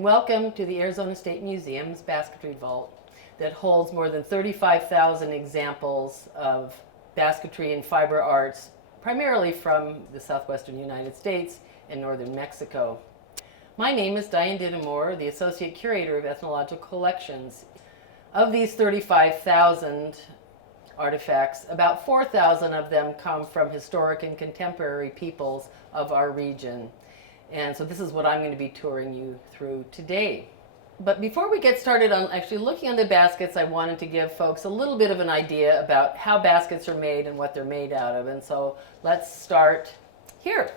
Welcome to the Arizona State Museum's Basketry Vault that holds more than 35,000 examples of basketry and fiber arts, primarily from the southwestern United States and northern Mexico. My name is Diane Dittemore, the Associate Curator of Ethnological Collections. Of these 35,000 artifacts, about 4,000 of them come from historic and contemporary peoples of our region. And so this is what I'm going to be touring you through today. But before we get started on actually looking at the baskets, I wanted to give folks a little bit of an idea about how baskets are made and what they're made out of. And so let's start here.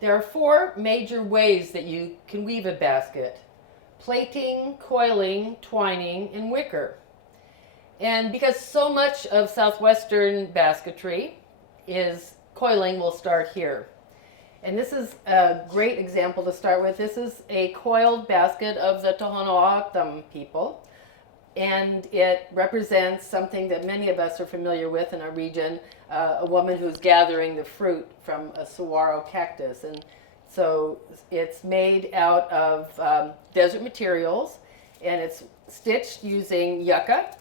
There are four major ways that you can weave a basket: plaiting, coiling, twining, and wicker. And because so much of southwestern basketry is coiling, we'll start here. And this is a great example to start with. This is a coiled basket of the Tohono people, and it represents something that many of us are familiar with in our region, a woman who's gathering the fruit from a saguaro cactus. And so it's made out of desert materials, and it's stitched using yucca.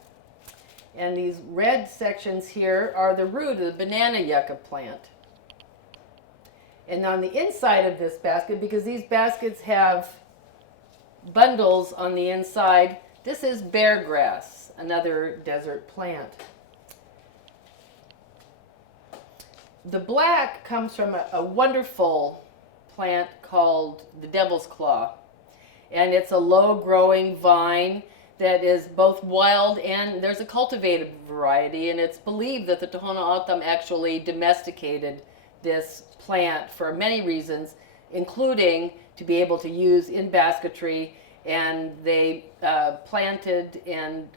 And these red sections here are the root of the banana yucca plant. And on the inside of this basket, because these baskets have bundles on the inside, this is bear grass, another desert plant. The black comes from a wonderful plant called the devil's claw. And it's a low-growing vine that is both wild and there's a cultivated variety. And it's believed that the Tohono actually domesticated this plant for many reasons, including to be able to use in basketry, and they planted and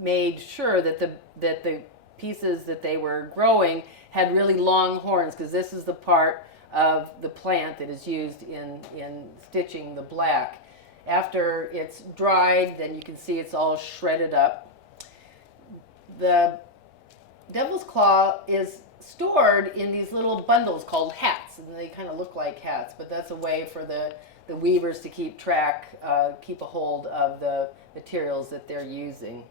made sure that the pieces that they were growing had really long horns, because this is the part of the plant that is used in stitching the black. After it's dried, then you can see it's all shredded up. The devil's claw is stored in these little bundles called hats, and they kind of look like hats, but that's a way for the weavers to keep track, keep a hold of the materials that they're using.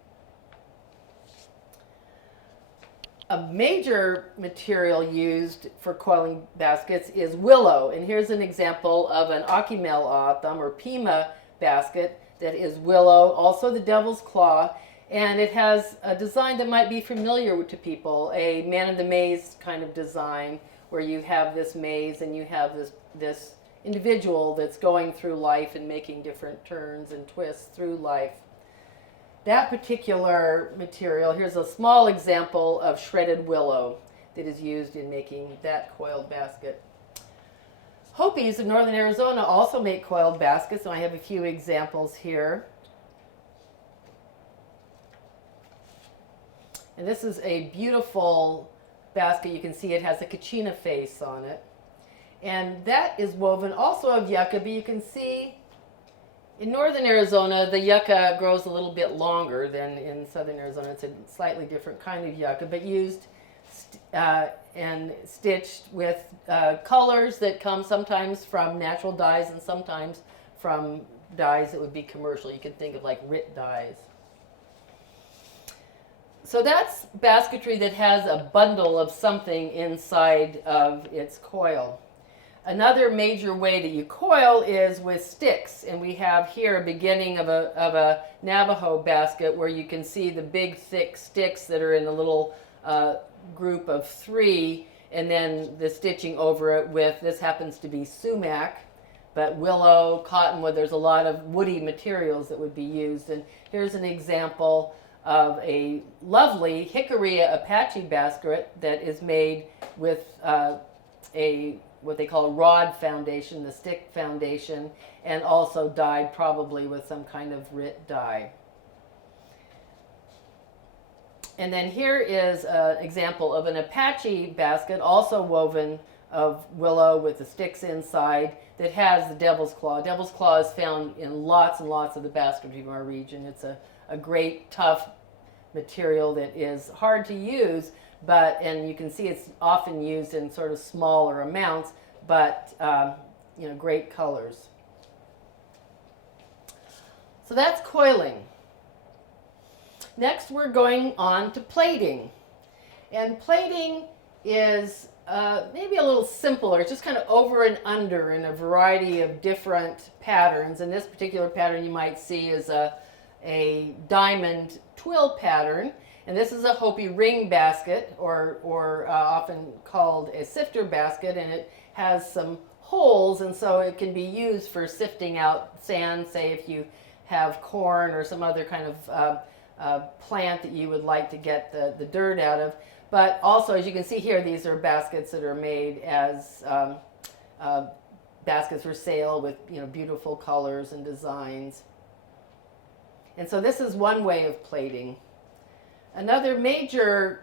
A major material used for coiling baskets is willow, and here's an example of an Akimel Atham or Pima basket that is willow, also the devil's claw. And it has a design that might be familiar to people, a man in the maze kind of design, where you have this maze and you have this individual that's going through life and making different turns and twists through life. That particular material, here's a small example of shredded willow that is used in making that coiled basket. Hopis in northern Arizona also make coiled baskets, and I have a few examples here. And this is a beautiful basket. You can see it has a kachina face on it. And that is woven also of yucca, but you can see in northern Arizona, the yucca grows a little bit longer than in southern Arizona. It's a slightly different kind of yucca, but used and stitched with colors that come sometimes from natural dyes and sometimes from dyes that would be commercial. You could think of like RIT dyes. So that's basketry that has a bundle of something inside of its coil. Another major way that you coil is with sticks, and we have here a beginning of a Navajo basket where you can see the big thick sticks that are in a little group of three, and then the stitching over it with, this happens to be sumac, but willow, cottonwood, there's a lot of woody materials that would be used. And here's an example of a lovely hickory Apache basket that is made with what they call a rod foundation, the stick foundation, and also dyed probably with some kind of RIT dye. And then here is an example of an Apache basket, also woven of willow with the sticks inside, that has the devil's claw. Devil's claw is found in lots and lots of the basketry of our region. It's a great, tough material that is hard to use, and you can see it's often used in sort of smaller amounts, but great colors. So that's coiling. Next, we're going on to plaiting. And plaiting is maybe a little simpler. It's just kind of over and under in a variety of different patterns. And this particular pattern you might see is a diamond twill pattern. And this is a Hopi ring basket, or often called a sifter basket, and it has some holes, and so it can be used for sifting out sand, say if you have corn or some other kind of plant that you would like to get the dirt out of. But also, as you can see here, these are baskets that are made as baskets for sale with beautiful colors and designs. And so this is one way of plaiting. Another major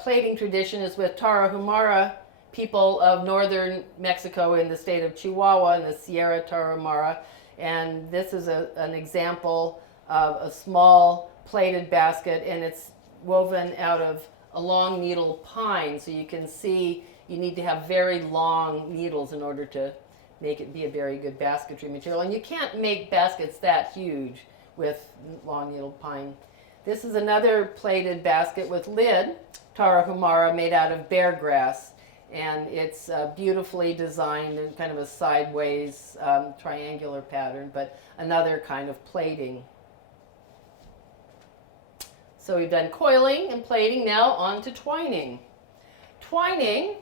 plaiting tradition is with Tarahumara people of northern Mexico in the state of Chihuahua in the Sierra Tarahumara. And this is an example of a small plaited basket, and it's woven out of a long needle pine. So you can see you need to have very long needles in order to make it be a very good basketry material. And you can't make baskets that huge with long needle pine. This is another plaited basket with lid, Tarahumara, made out of bear grass. And it's beautifully designed in kind of a sideways triangular pattern, but another kind of plaiting. So we've done coiling and plaiting, now on to twining. Twining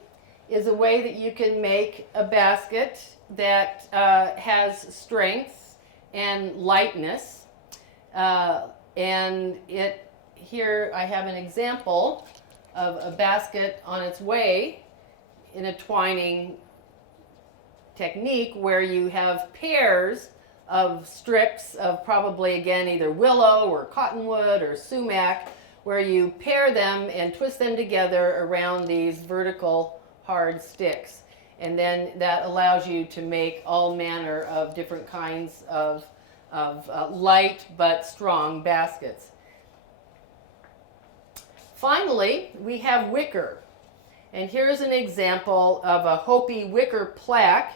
is a way that you can make a basket that has strength and lightness. And here I have an example of a basket on its way in a twining technique where you have pairs of strips of probably, again, either willow or cottonwood or sumac, where you pair them and twist them together around these vertical hard sticks. And then that allows you to make all manner of different kinds of light but strong baskets. Finally, we have wicker. And here's an example of a Hopi wicker plaque.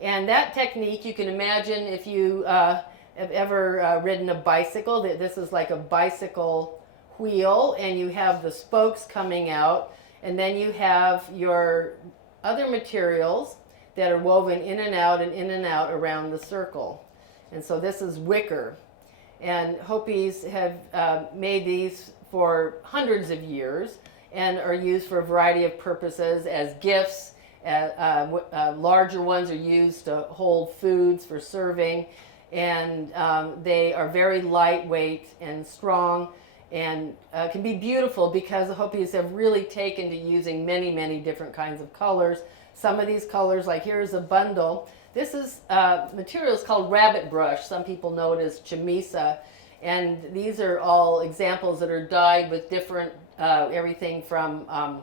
And that technique, you can imagine if you have ever ridden a bicycle, that this is like a bicycle wheel, and you have the spokes coming out, and then you have your other materials that are woven in and out and in and out around the circle. And so this is wicker. And Hopis have made these for hundreds of years and are used for a variety of purposes as gifts. Larger ones are used to hold foods for serving, and they are very lightweight and strong, and can be beautiful because the Hopis have really taken to using many, many different kinds of colors. Some of these colors, like here's a bundle. This is material is called rabbit brush. Some people know it as chamisa, and these are all examples that are dyed with different everything from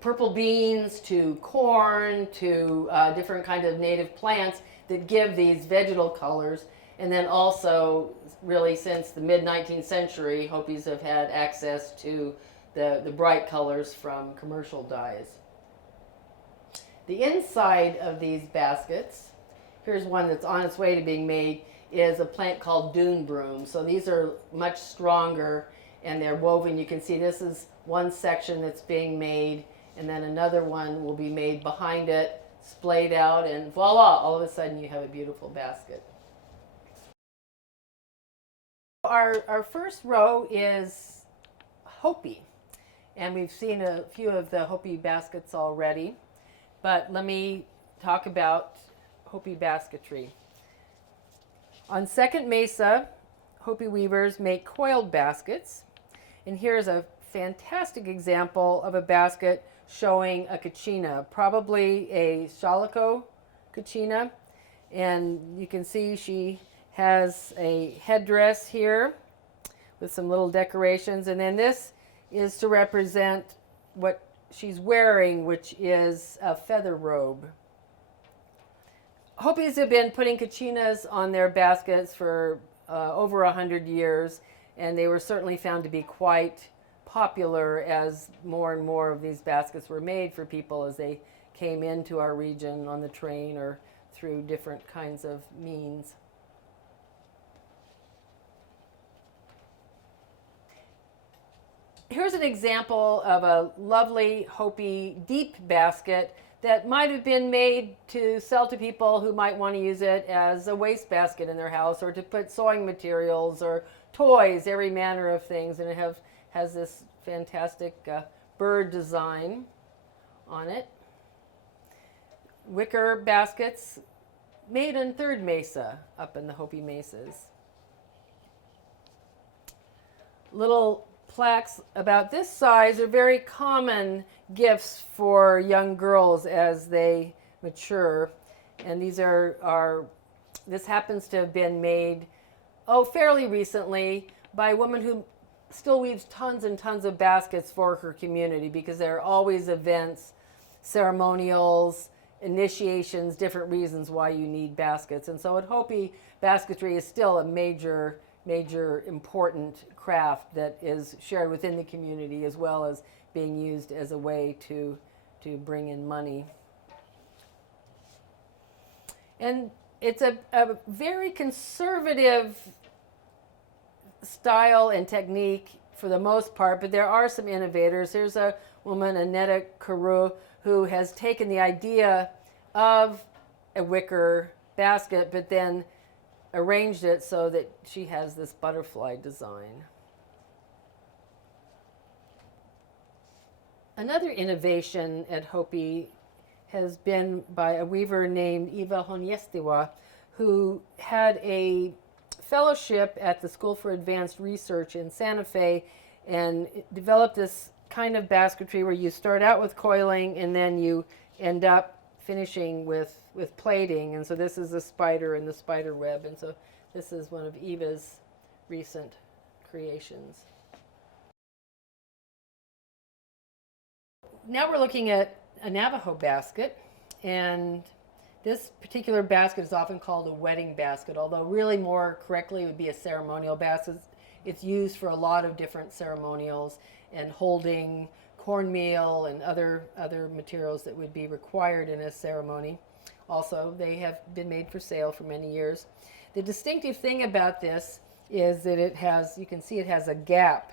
purple beans to corn to different kinds of native plants that give these vegetal colors. And then also, really since the mid-19th century, Hopis have had access to the bright colors from commercial dyes. The inside of these baskets, here's one that's on its way to being made, is a plant called dune broom. So these are much stronger and they're woven. You can see this is one section that's being made, and then another one will be made behind it, splayed out, and voila, all of a sudden you have a beautiful basket. Our first row is Hopi, and we've seen a few of the Hopi baskets already, but let me talk about Hopi basketry. On Second Mesa, Hopi weavers make coiled baskets, and here's a fantastic example of a basket showing a kachina, probably a Shalako kachina, and you can see she has a headdress here with some little decorations, and then this is to represent what she's wearing, which is a feather robe. Hopis have been putting kachinas on their baskets for over 100 years, and they were certainly found to be quite popular as more and more of these baskets were made for people as they came into our region on the train or through different kinds of means. Here's an example of a lovely Hopi deep basket that might have been made to sell to people who might want to use it as a wastebasket in their house, or to put sewing materials or toys, every manner of things. And it has this fantastic bird design on it. Wicker baskets made in Third Mesa up in the Hopi Mesas. Little plaques about this size are very common gifts for young girls as they mature. And these this happens to have been made, fairly recently by a woman who still weaves tons and tons of baskets for her community, because there are always events, ceremonials, initiations, different reasons why you need baskets. And so at Hopi, basketry is still a major important craft that is shared within the community, as well as being used as a way to bring in money. And it's a very conservative style and technique for the most part, but there are some innovators. Here's a woman, Annetta Carew, who has taken the idea of a wicker basket, but then arranged it so that she has this butterfly design. Another innovation at Hopi has been by a weaver named Eva Honyestiwa, who had a fellowship at the School for Advanced Research in Santa Fe and developed this kind of basketry where you start out with coiling and then you end up finishing with plaiting. And so this is the spider and the spider web. And so this is one of Eva's recent creations. Now we're looking at a Navajo basket, and this particular basket is often called a wedding basket, although really more correctly it would be a ceremonial basket. It's used for a lot of different ceremonials and holding cornmeal and other materials that would be required in a ceremony. Also, they have been made for sale for many years. The distinctive thing about this is that it has, you can see it has a gap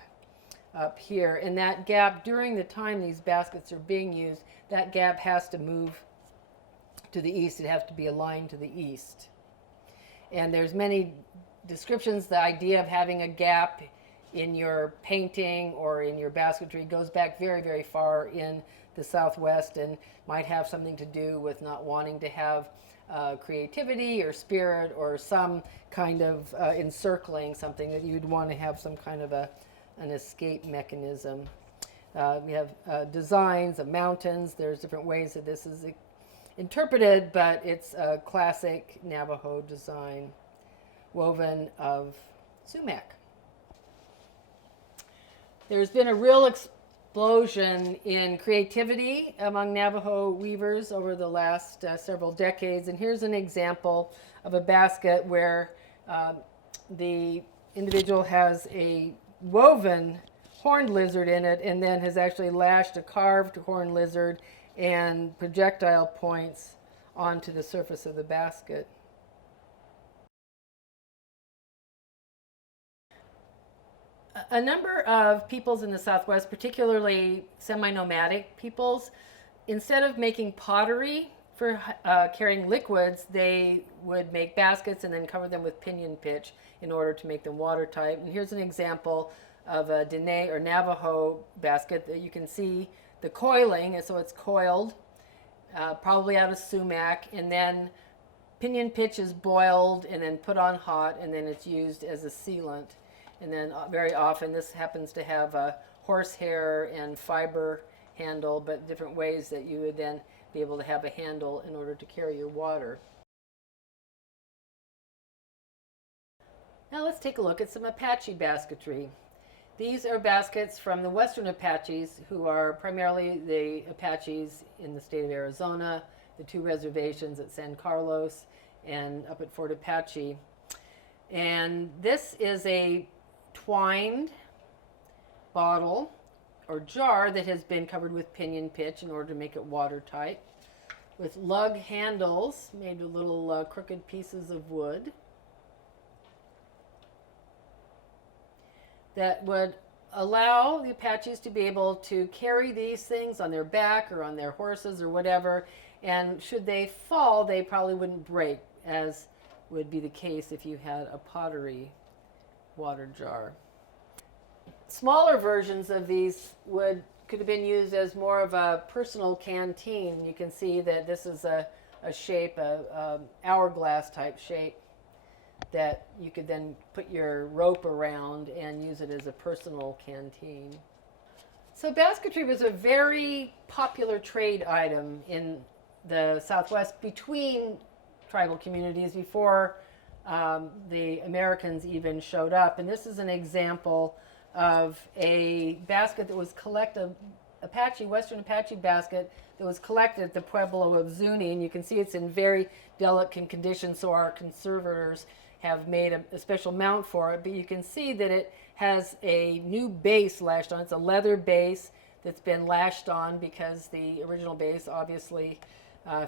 up here, and that gap, during the time these baskets are being used, that gap has to move to the east. It has to be aligned to the east. And there's many descriptions. The idea of having a gap in your painting or in your basketry goes back very, very far in the Southwest, and might have something to do with not wanting to have creativity or spirit or some kind of encircling something, that you'd want to have some kind of an escape mechanism. We have designs of mountains. There's different ways that this is interpreted, but it's a classic Navajo design woven of sumac. There's been a real explosion in creativity among Navajo weavers over the last several decades. And here's an example of a basket where the individual has a woven horned lizard in it, and then has actually lashed a carved horned lizard and projectile points onto the surface of the basket. A number of peoples in the Southwest, particularly semi-nomadic peoples, instead of making pottery for carrying liquids, they would make baskets and then cover them with pinyon pitch in order to make them watertight. And here's an example of a Dene or Navajo basket that you can see the coiling, and so it's coiled, probably out of sumac, and then pinyon pitch is boiled and then put on hot, and then it's used as a sealant. And then very often this happens to have a horsehair and fiber handle, but different ways that you would then be able to have a handle in order to carry your water. Now let's take a look at some Apache basketry. These are baskets from the Western Apaches, who are primarily the Apaches in the state of Arizona, the two reservations at San Carlos and up at Fort Apache. And this is a twined bottle or jar that has been covered with pinyon pitch in order to make it watertight, with lug handles made with little crooked pieces of wood that would allow the Apaches to be able to carry these things on their back or on their horses or whatever, and should they fall, they probably wouldn't break, as would be the case if you had a pottery water jar. Smaller versions of these could have been used as more of a personal canteen. You can see that this is a shape, a hourglass type shape, that you could then put your rope around and use it as a personal canteen. So basketry was a very popular trade item in the Southwest between tribal communities before the Americans even showed up. And this is an example of a basket that was collected, Western Apache basket that was collected at the Pueblo of Zuni. And you can see it's in very delicate condition, so our conservators have made a special mount for it. But you can see that it has a new base lashed on. It's a leather base that's been lashed on because the original base obviously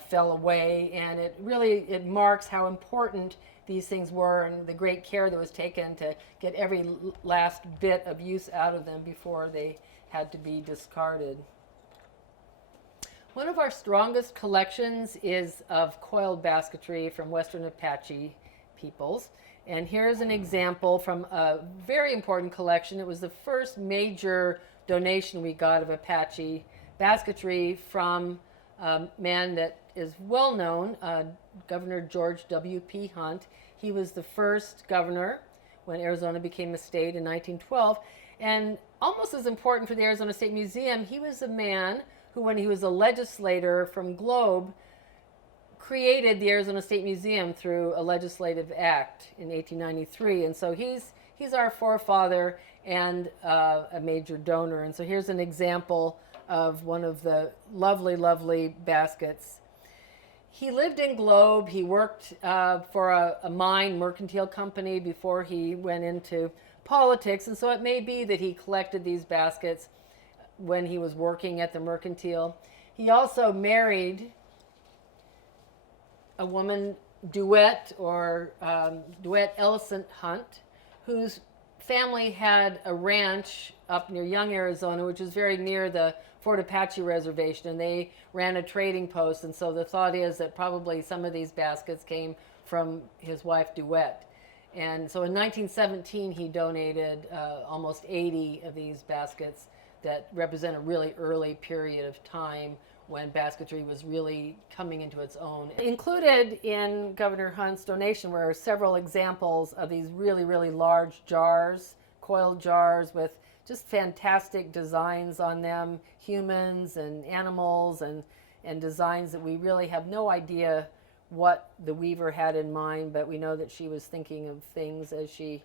fell away, and it marks how important these things were and the great care that was taken to get every last bit of use out of them before they had to be discarded. One of our strongest collections is of coiled basketry from Western Apache peoples, and here's an example from a very important collection. It was the first major donation we got of Apache basketry from a man that is well known, Governor George W.P. Hunt. He was the first governor when Arizona became a state in 1912. And almost as important for the Arizona State Museum, he was a man who, when he was a legislator from Globe, created the Arizona State Museum through a legislative act in 1893. And so he's our forefather and a major donor. And so here's an example of one of the lovely, lovely baskets. He lived in Globe. He worked for a mine mercantile company before he went into politics. And so it may be that he collected these baskets when he was working at the mercantile. He also married a woman, Duet Ellison Hunt, whose family had a ranch up near Young, Arizona, which is very near the Fort Apache Reservation, and they ran a trading post. And so the thought is that probably some of these baskets came from his wife, Duet. And so in 1917, he donated almost 80 of these baskets that represent a really early period of time when basketry was really coming into its own. Included in Governor Hunt's donation were several examples of these really, really large jars, coiled jars with just fantastic designs on them, humans and animals, and designs that we really have no idea what the weaver had in mind, but we know that she was thinking of things as she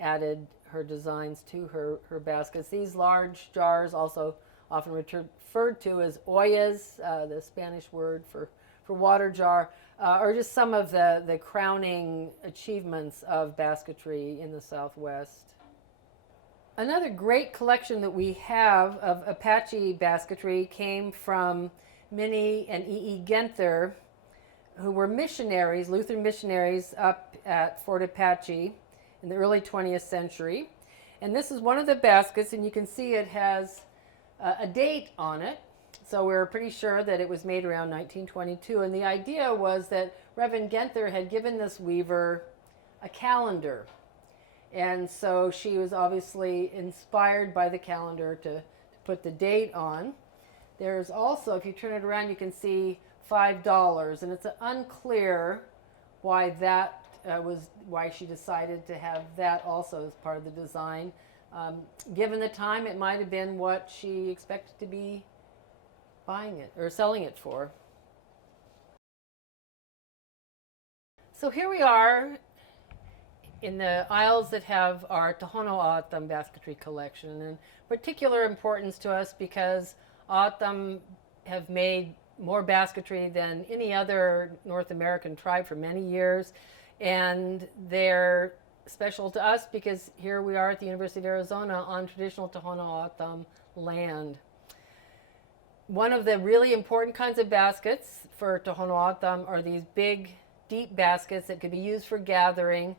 added her designs to her baskets. These large jars, also often referred to as ollas, the Spanish word for water jar, are just some of the crowning achievements of basketry in the Southwest. Another great collection that we have of Apache basketry came from Minnie and E.E. Genther, who were missionaries, Lutheran missionaries up at Fort Apache in the early 20th century. And this is one of the baskets, and you can see it has a date on it. So we're pretty sure that it was made around 1922. And the idea was that Reverend Genther had given this weaver a calendar. And so she was obviously inspired by the calendar to put the date on. There's also, if you turn it around, you can see $5. And it's unclear why that why she decided to have that also as part of the design. Given the time, it might have been what she expected to be buying it or selling it for. So here we are in the aisles that have our Tohono O'odham basketry collection, and particular importance to us because O'odham have made more basketry than any other North American tribe for many years, and they're special to us because here we are at the University of Arizona on traditional Tohono O'odham land. One of the really important kinds of baskets for Tohono O'odham are these big, deep baskets that could be used for gathering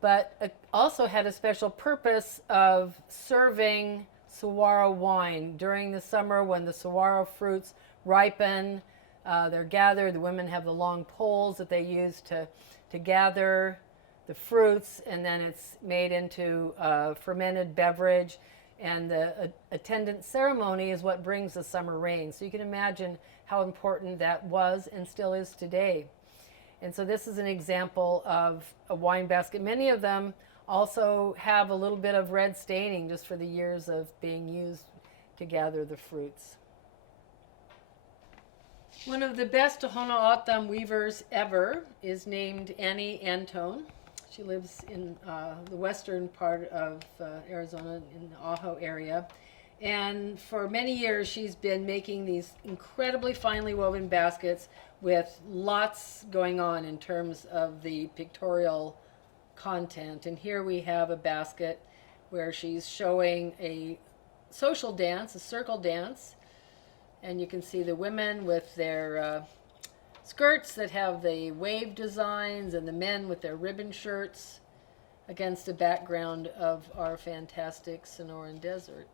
but also had a special purpose of serving saguaro wine during the summer when the saguaro fruits ripen. They're gathered. The women have the long poles that they use to gather the fruits, and then it's made into a fermented beverage. And the attendant ceremony is what brings the summer rain. So you can imagine how important that was and still is today. And so this is an example of a wine basket. Many of them also have a little bit of red staining just for the years of being used to gather the fruits. One of the best Tohono O'odham weavers ever is named Annie Antone. She lives in the western part of Arizona, in the Ajo area. And for many years, she's been making these incredibly finely woven baskets with lots going on in terms of the pictorial content. And here we have a basket where she's showing a social dance, a circle dance. And you can see the women with their skirts that have the wave designs and the men with their ribbon shirts against a background of our fantastic Sonoran Desert.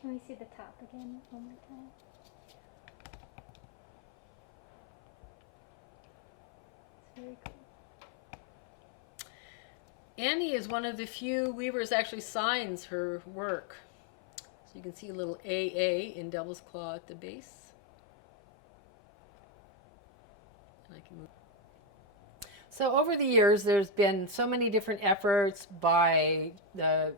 Can we see the top again one more time? It's very cool. Annie is one of the few weavers actually signs her work. So you can see a little AA in devil's claw at the base. And I can move. So over the years, there's been so many different efforts by the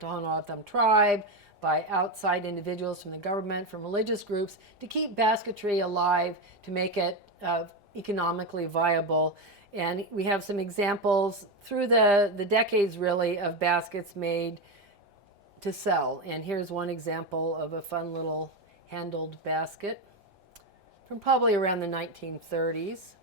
Tohono O'odham tribe, by outside individuals from the government, from religious groups, to keep basketry alive, to make it economically viable. And we have some examples through the decades, really, of baskets made to sell. And here's one example of a fun little handled basket from probably around the 1930s.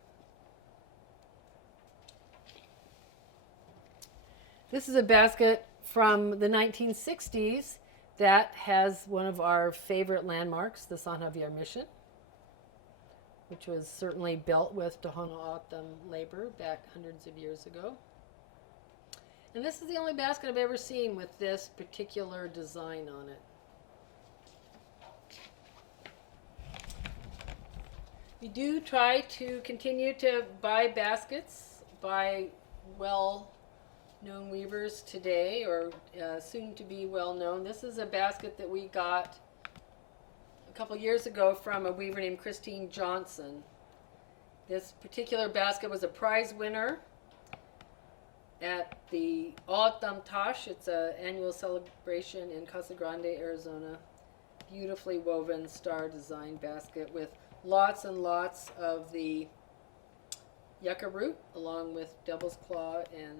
This is a basket from the 1960s that has one of our favorite landmarks, the San Javier Mission, which was certainly built with Tohono O'odham labor back hundreds of years ago. And this is the only basket I've ever seen with this particular design on it. We do try to continue to buy baskets by well-known weavers today, or soon to be well-known. This is a basket that we got a couple years ago from a weaver named Christine Johnson. This particular basket was a prize winner at the O'odham Tash. It's an annual celebration in Casa Grande, Arizona. Beautifully woven star design basket with lots and lots of the yucca root along with devil's claw and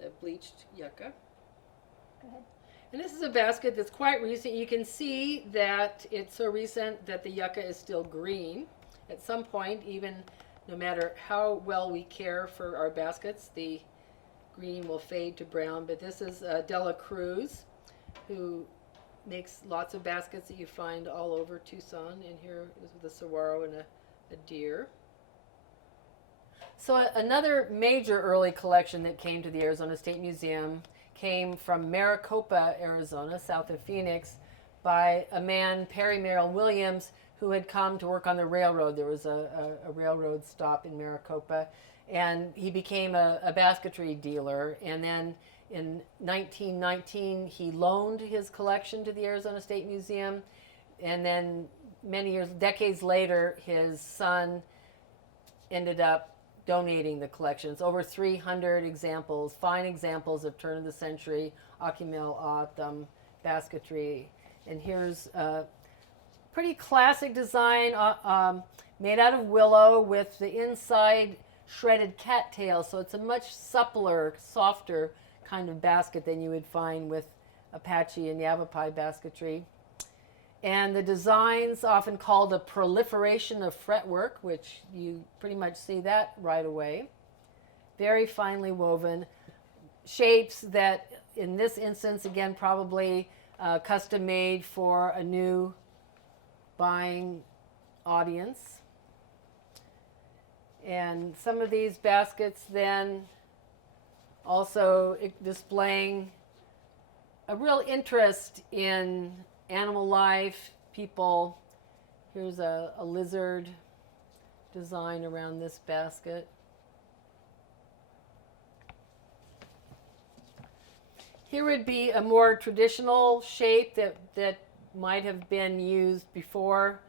the bleached yucca. Go ahead. And this is a basket that's quite recent. You can see that it's so recent that the yucca is still green. At some point, even no matter how well we care for our baskets, the green will fade to brown. But this is Dela Cruz, who makes lots of baskets that you find all over Tucson. And here is with a saguaro and a deer. So another major early collection that came to the Arizona State Museum came from Maricopa, Arizona, south of Phoenix, by a man, Perry Merrill Williams, who had come to work on the railroad. There was a railroad stop in Maricopa, and he became a basketry dealer. And then in 1919, he loaned his collection to the Arizona State Museum. And then many years, decades later, his son ended up donating the collection. It's over 300 examples, fine examples of turn of the century Akimel O'odham basketry. And here's a pretty classic design made out of willow with the inside shredded cattail. So it's a much suppler, softer kind of basket than you would find with Apache and Yavapai basketry. And the design's often called a proliferation of fretwork, which you pretty much see that right away. Very finely woven shapes that, in this instance, again, probably custom made for a new buying audience. And some of these baskets then also displaying a real interest in animal life, people. Here's a lizard design around this basket. Here would be a more traditional shape that might have been used before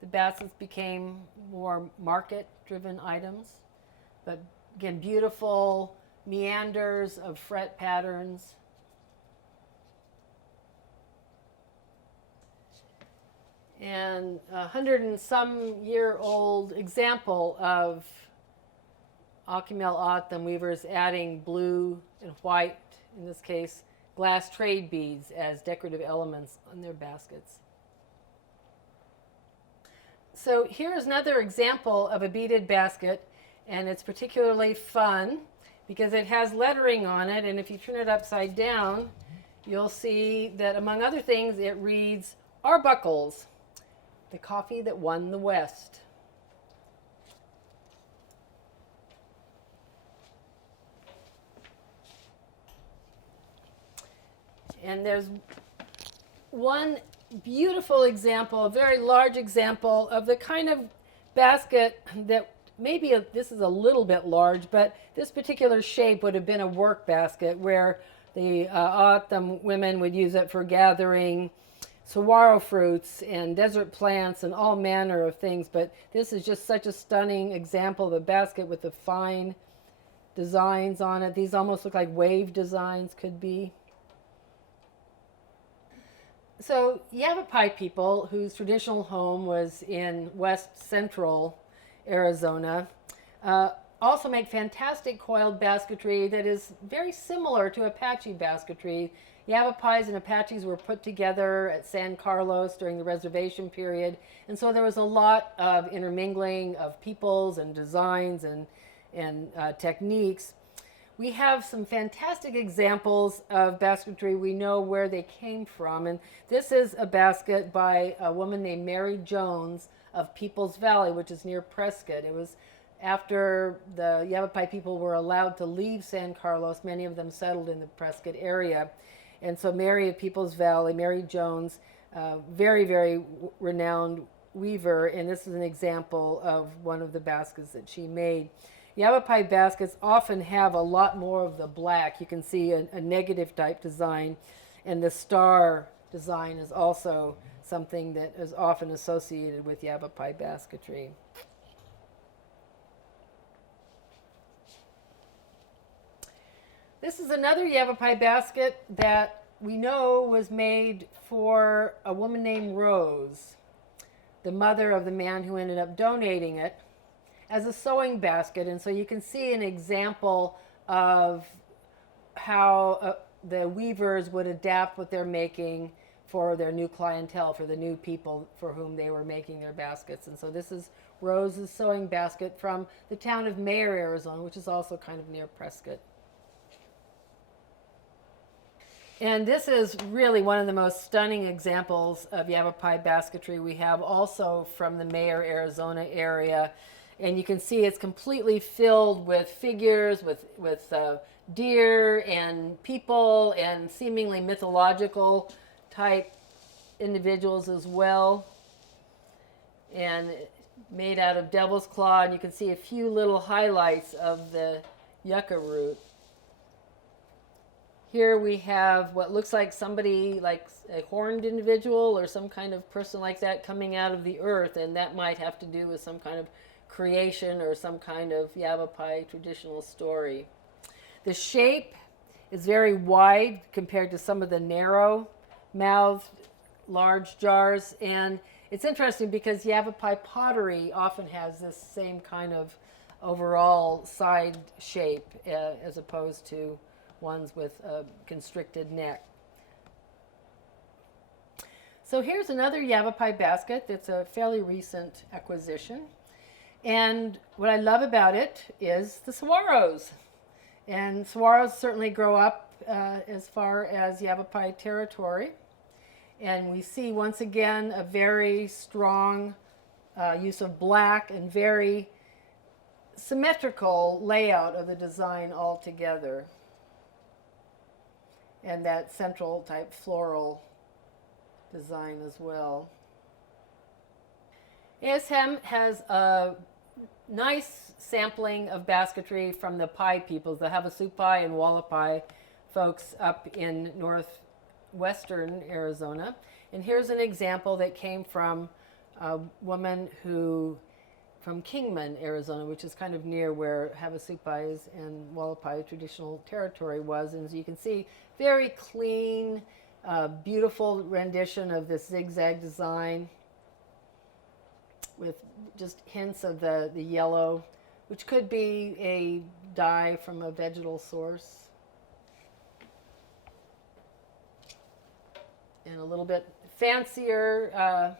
the baskets became more market-driven items. But again, beautiful meanders of fret patterns. And 100-and-some-year-old example of Akimel Autumn weavers adding blue and white, in this case, glass trade beads as decorative elements on their baskets. So here's another example of a beaded basket, and it's particularly fun because it has lettering on it, and if you turn it upside down, you'll see that among other things it reads, "Arbuckles, the coffee that won the West." And there's one beautiful example, a very large example of the kind of basket that maybe this is a little bit large, but this particular shape would have been a work basket where the Autumn women would use it for gathering saguaro fruits and desert plants and all manner of things. But this is just such a stunning example of a basket with the fine designs on it. These almost look like wave designs could be. So Yavapai people, whose traditional home was in west central Arizona, also make fantastic coiled basketry that is very similar to Apache basketry. Yavapais and Apaches were put together at San Carlos during the reservation period, and so there was a lot of intermingling of peoples and designs and techniques. We have some fantastic examples of basketry. We know where they came from, and this is a basket by a woman named Mary Jones of Peoples Valley, which is near Prescott. It was after the Yavapai people were allowed to leave San Carlos, many of them settled in the Prescott area. And so Mary of Peoples Valley, Mary Jones, very, very renowned weaver, and this is an example of one of the baskets that she made. Yavapai baskets often have a lot more of the black. You can see a negative type design, and the star design is also something that is often associated with Yavapai basketry. This is another Yavapai basket that we know was made for a woman named Rose, the mother of the man who ended up donating it, as a sewing basket. And so you can see an example of how the weavers would adapt what they're making for their new clientele, for the new people for whom they were making their baskets. And so this is Rose's sewing basket from the town of Mayer, Arizona, which is also kind of near Prescott. And this is really one of the most stunning examples of Yavapai basketry we have, also from the Mayer, Arizona area. And you can see it's completely filled with figures, with deer and people and seemingly mythological type individuals as well. And made out of devil's claw, and you can see a few little highlights of the yucca root. Here we have what looks like somebody, like a horned individual or some kind of person like that coming out of the earth, and that might have to do with some kind of creation or some kind of Yavapai traditional story. The shape is very wide compared to some of the narrow-mouthed large jars, and it's interesting because Yavapai pottery often has this same kind of overall side shape as opposed to ones with a constricted neck. So here's another Yavapai basket that's a fairly recent acquisition. And what I love about it is the saguaros. And saguaros certainly grow up as far as Yavapai territory. And we see once again a very strong use of black and very symmetrical layout of the design altogether. And that central type floral design as well. ASM has a nice sampling of basketry from the Pai peoples, the Havasupai and Hualapai folks up in northwestern Arizona. And here's an example that came from a woman from Kingman, Arizona, which is kind of near where Havasupai's and Hualapai traditional territory was. And as you can see, very clean, beautiful rendition of this zigzag design with just hints of the yellow, which could be a dye from a vegetal source. And a little bit fancier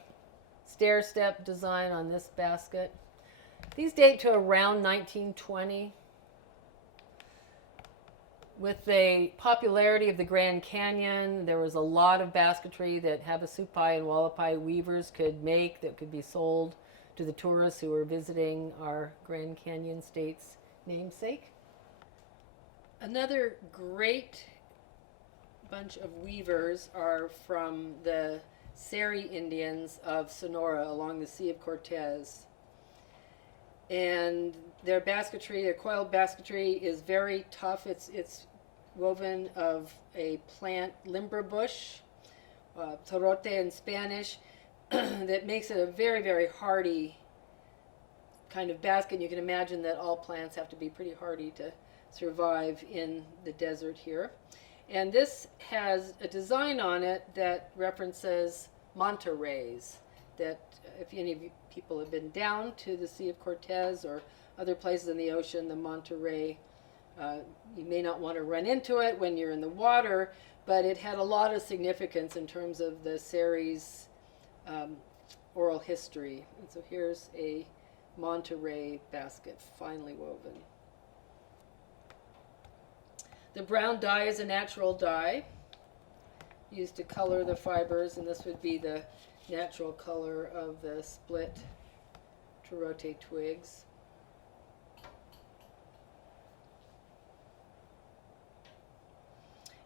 stair-step design on this basket. These date to around 1920. With the popularity of the Grand Canyon, there was a lot of basketry that Havasupai and Hualapai weavers could make that could be sold to the tourists who were visiting our Grand Canyon state's namesake. Another great bunch of weavers are from the Seri Indians of Sonora along the Sea of Cortez. And their basketry, their coiled basketry, is very tough. It's woven of a plant, limber bush, torote in Spanish, that makes it a very, very hardy kind of basket. You can imagine that all plants have to be pretty hardy to survive in the desert here. And this has a design on it that references manta rays, that if any of you people have been down to the Sea of Cortez or other places in the ocean, the manta ray, you may not want to run into it when you're in the water, but it had a lot of significance in terms of the Seri's oral history. And so here's a manta ray basket, finely woven. The brown dye is a natural dye used to color the fibers, and this would be the natural color of the split torote twigs.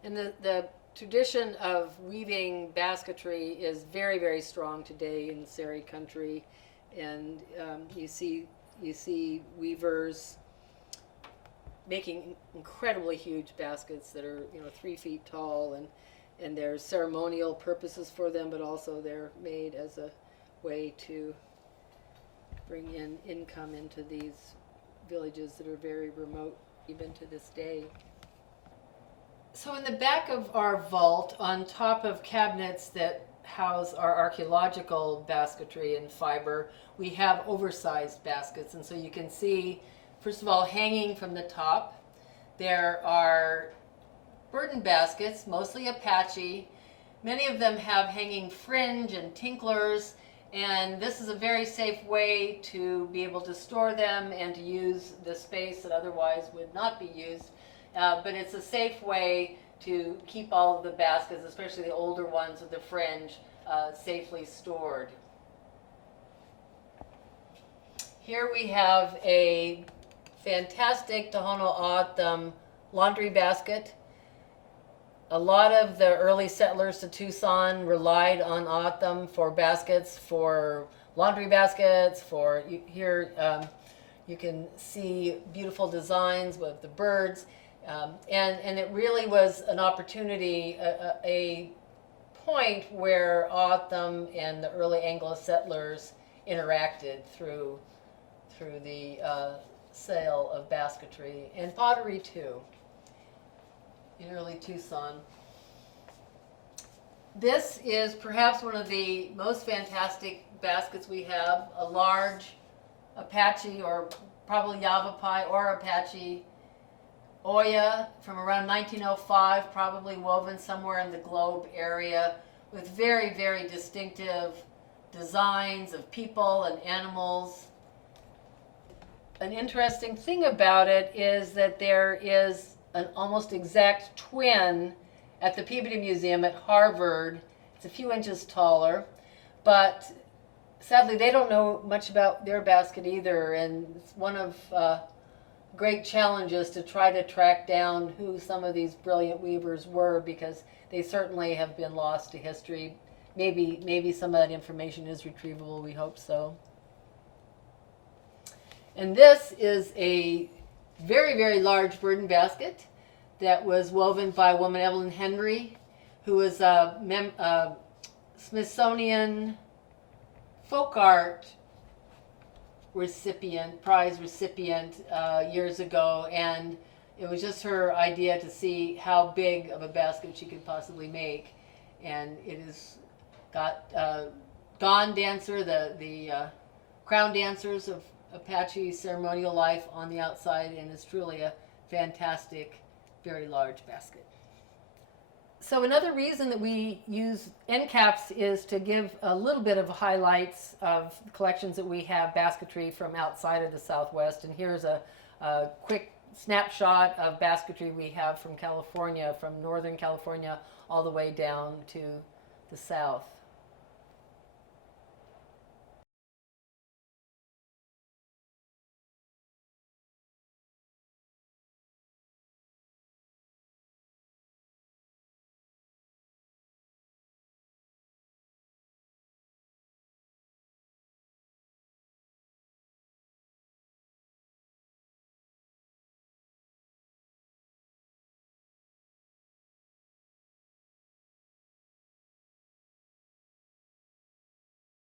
And the tradition of weaving basketry is very, very strong today in Seri country, and you see weavers making incredibly huge baskets that are 3 feet tall, and there's ceremonial purposes for them, but also they're made as a way to bring in income into these villages that are very remote even to this day. So in the back of our vault, on top of cabinets that house our archaeological basketry and fiber, we have oversized baskets. And so you can see, first of all, hanging from the top, there are burden baskets, mostly Apache. Many of them have hanging fringe and tinklers, and this is a very safe way to be able to store them and to use the space that otherwise would not be used. But it's a safe way to keep all of the baskets, especially the older ones with the fringe, safely stored. Here we have a fantastic Tohono O'odham laundry basket. A lot of the early settlers to Tucson relied on O'odham for baskets, for laundry baskets, for here you can see beautiful designs with the birds. And it really was an opportunity, a point where O'odham and the early Anglo settlers interacted through the sale of basketry and pottery too in early Tucson. This is perhaps one of the most fantastic baskets we have, a large Apache, or probably Yavapai or Apache Oya from around 1905, probably woven somewhere in the Globe area, with very, very distinctive designs of people and animals. An interesting thing about it is that there is an almost exact twin at the Peabody Museum at Harvard. It's a few inches taller, but sadly they don't know much about their basket either, and it's one of great challenges to try to track down who some of these brilliant weavers were, because they certainly have been lost to history. Maybe some of that information is retrievable, we hope so. And this is a very, very large burden basket that was woven by a woman, Evelyn Henry, who was a Smithsonian folk art prize recipient years ago, and it was just her idea to see how big of a basket she could possibly make. And it has got Gone Dancer, the crown dancers of Apache ceremonial life on the outside, and is truly a fantastic, very large basket. So another reason that we use end caps is to give a little bit of highlights of the collections that we have basketry from outside of the Southwest. And here's a quick snapshot of basketry we have from California, from Northern California all the way down to the South.